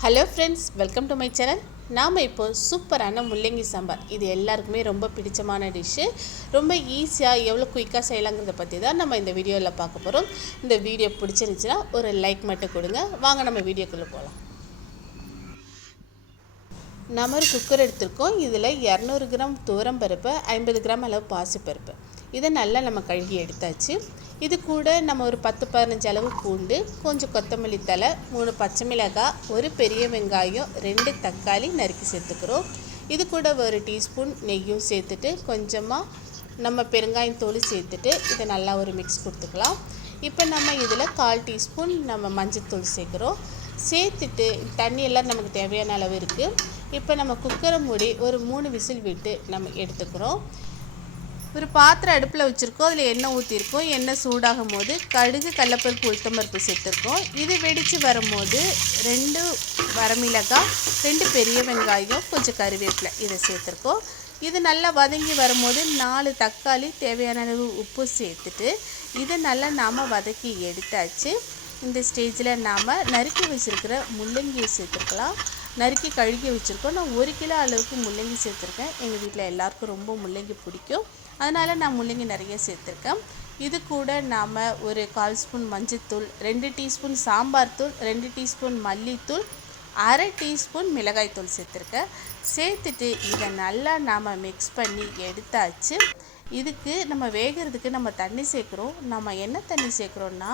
Hello friends welcome to my channel நாம் இப்போ சூப்பரான முள்ளங்கி சாம்பார். இது எல்லாருக்குமே ரொம்ப பிடிச்சமான டிஷ்ஷு ரொம்ப ஈஸியாக எவ்வளோ குயிக்காக செய்யலாங்கிறத பற்றி தான் நம்ம இந்த வீடியோவில் பார்க்க போகிறோம் இந்த வீடியோ பிடிச்சிருந்துச்சுன்னா ஒரு லைக் மட்டும் கொடுங்க. வாங்க நம்ம வீடியோக்குள்ளே போகலாம் நம்ம ஒரு குக்கர் எடுத்திருக்கோம். இதில் இரநூறு கிராம் துவரம் பருப்பு ஐம்பது கிராம் அளவு பாசிப்பருப்பு. இதை நல்லா நம்ம கழுகி எடுத்தாச்சு. இது கூட நம்ம ஒரு பத்து பதினஞ்சு அளவு பூண்டு கொஞ்சம் கொத்தமல்லி தலை மூணு பச்சை மிளகாய் ஒரு பெரிய வெங்காயம் ரெண்டு தக்காளி நறுக்கி சேர்த்துக்கிறோம். இது கூட ஒரு டீஸ்பூன் நெய்யும் சேர்த்துட்டு கொஞ்சமாக நம்ம பெருங்காயம் தோல் சேர்த்துட்டு இதை நல்லா ஒரு மிக்ஸ் கொடுத்துக்கலாம். இப்போ நம்ம இதில் கால் டீஸ்பூன் நம்ம மஞ்சத்தூள் சேர்க்குறோம். சேர்த்துட்டு தண்ணியெல்லாம் நமக்கு தேவையான அளவு இருக்குது இப்போ நம்ம குக்கரை மூடி ஒரு மூணு விசில் விட்டு நம்ம எடுத்துக்கிறோம். ஒரு பாத்திரம் அடுப்பில் வச்சுருக்கோம். அதில் எண்ணெய் ஊற்றிருக்கோம் எண்ணெய் சூடாகும் போது கடுகு கடலப்பருப்பு உளுத்தம்பருப்பு சேர்த்துருக்கோம். இது வெடித்து வரும்போது ரெண்டு வரமிளகாய் ரெண்டு பெரிய வெங்காயம் கொஞ்சம் கருவேப்பிலை இதை சேர்த்துருக்கோம். இது நல்லா வதங்கி வரும்போது நாலு தக்காளி தேவையான அளவு உப்பு சேர்த்துட்டு இதை நல்லா நாம் வதக்கி எடுத்தாச்சு. இந்த ஸ்டேஜில் நாம் நறுக்கி வச்சுருக்கிற முள்ளங்கியை சேர்த்துக்கலாம் நறுக்கி கழுகி வச்சுருக்கோம். நான் ஒரு கிலோ அளவுக்கு முள்ளங்கி சேர்த்துருக்கேன். எங்கள் வீட்டில் எல்லாருக்கும் ரொம்ப முள்ளங்கி பிடிக்கும். அதனால் நான் முள்ளங்கி நிறைய சேர்த்துருக்கேன். இது கூட நாம் ஒரு கால் ஸ்பூன் மஞ்சத்தூள் ரெண்டு டீஸ்பூன் சாம்பார் தூள் ரெண்டு டீஸ்பூன் மல்லித்தூள் அரை டீஸ்பூன் மிளகாய்த்தூள் சேர்த்துருக்கேன். சேர்த்துட்டு இதை நல்லா நாம் மிக்ஸ் பண்ணி எடுத்தாச்சு. இதுக்கு நம்ம வேகிறதுக்கு நம்ம தண்ணி சேர்க்குறோம். நம்ம என்ன தண்ணி சேர்க்குறோன்னா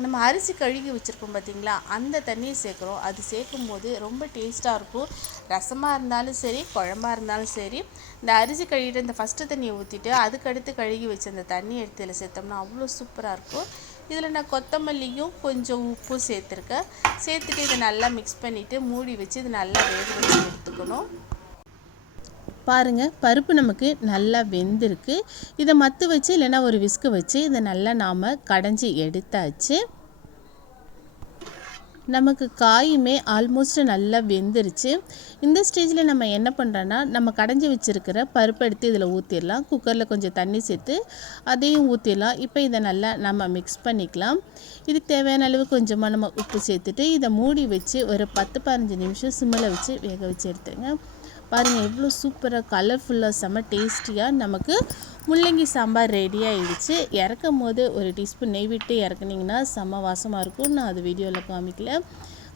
நம்ம அரிசி கழுகி வச்சுருக்கோம் பார்த்திங்களா அந்த தண்ணியை சேர்க்குறோம். அது சேர்க்கும் போது ரொம்ப டேஸ்ட்டாக இருக்கும். ரசமாக இருந்தாலும் சரி குழம்பாக இருந்தாலும் சரி இந்த அரிசி கழுகிட்டு இந்த ஃபஸ்ட்டு தண்ணியை ஊற்றிட்டு அதுக்கடுத்து கழுகி வச்ச அந்த தண்ணி எடுத்து இதில் சேர்த்தோம்னா அவ்வளோ சூப்பராக இருக்கும். இதில் நான் கொத்தமல்லியும் கொஞ்சம் உப்பும் சேர்த்துருக்கேன். சேர்த்துட்டு இதை நல்லா மிக்ஸ் பண்ணிவிட்டு மூடி வச்சு இது நல்லா வேக வச்சு எடுத்துக்கணும். பாருங்கள் பருப்பு நமக்கு நல்லா வெந்திருக்கு. இதை மத்து வச்சு இல்லைன்னா ஒரு விஸ்கு வச்சு இதை நல்லா நாம் கடைஞ்சி எடுத்தாச்சு. நமக்கு காயுமே ஆல்மோஸ்ட் நல்லா வெந்துருச்சு. இந்த ஸ்டேஜில் நம்ம என்ன பண்ணுறோன்னா நம்ம கடைஞ்சி வச்சுருக்கிற பருப்பு எடுத்து இதில் ஊற்றிடலாம் குக்கரில் கொஞ்சம் தண்ணி சேர்த்து அதையும் ஊற்றிடலாம் இப்போ இதை நல்லா நம்ம மிக்ஸ் பண்ணிக்கலாம். இதுக்கு தேவையான அளவு கொஞ்சமாக நம்ம உப்பு சேர்த்துட்டு இதை மூடி வச்சு ஒரு பத்து பதினஞ்சு நிமிஷம் சிம்மில் வச்சு வேக வச்சு எடுத்துருங்க பாருங்கள் எவ்வளோ சூப்பராக கலர்ஃபுல்லாக செம்ம டேஸ்டியாக நமக்கு முள்ளங்கி சாம்பார் ரெடி ஆகிடுச்சு இறக்கும் போது ஒரு டீஸ்பூன் நெய் விட்டு இறக்குனிங்கன்னா செம்ம வாசமாக இருக்கும். நான் அது வீடியோவில் காமிக்கல.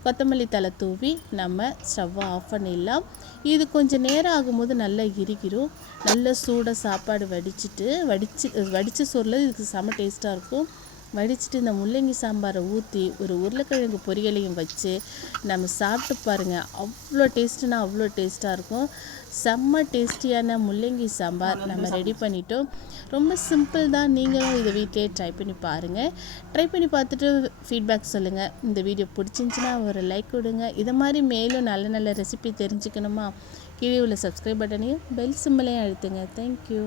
கொத்தமல்லி தலை தூவி நம்ம ஸ்டவ்வை ஆஃப் பண்ணிடலாம். இது கொஞ்சம் நேரம் ஆகும்போது நல்லா இறுகிரும். நல்ல சூடாக சாப்பாடு வடிச்சிட்டு வடித்து வடித்த சோறில் இதுக்கு செம்ம டேஸ்ட்டாக இருக்கும். வடிச்சிட்டு இந்த முள்ளங்கி சாம்பாரை ஊற்றி ஒரு உருளைக்கிழங்கு பொரியலையும் வச்சு நம்ம சாப்பிட்டு பாருங்கள் அவ்வளோ டேஸ்ட்டுனா அவ்வளோ டேஸ்ட்டாக இருக்கும். செம்ம டேஸ்டியான முள்ளங்கி சாம்பார் நம்ம ரெடி பண்ணிட்டோம். ரொம்ப சிம்பிள் தான். நீங்களும் இதை வீட்டிலே ட்ரை பண்ணி பாருங்கள் ட்ரை பண்ணி பார்த்துட்டு ஃபீட்பேக் சொல்லுங்கள் இந்த வீடியோ பிடிச்சிருந்துச்சின்னா ஒரு லைக் கொடுங்க. இதை மாதிரி மேலும் நல்ல நல்ல ரெசிபி தெரிஞ்சுக்கணுமா? கீழே உள்ள சப்ஸ்கிரைப் பட்டனையும் பெல் சிம்பிளையும் அழுத்துங்க. தேங்க்யூ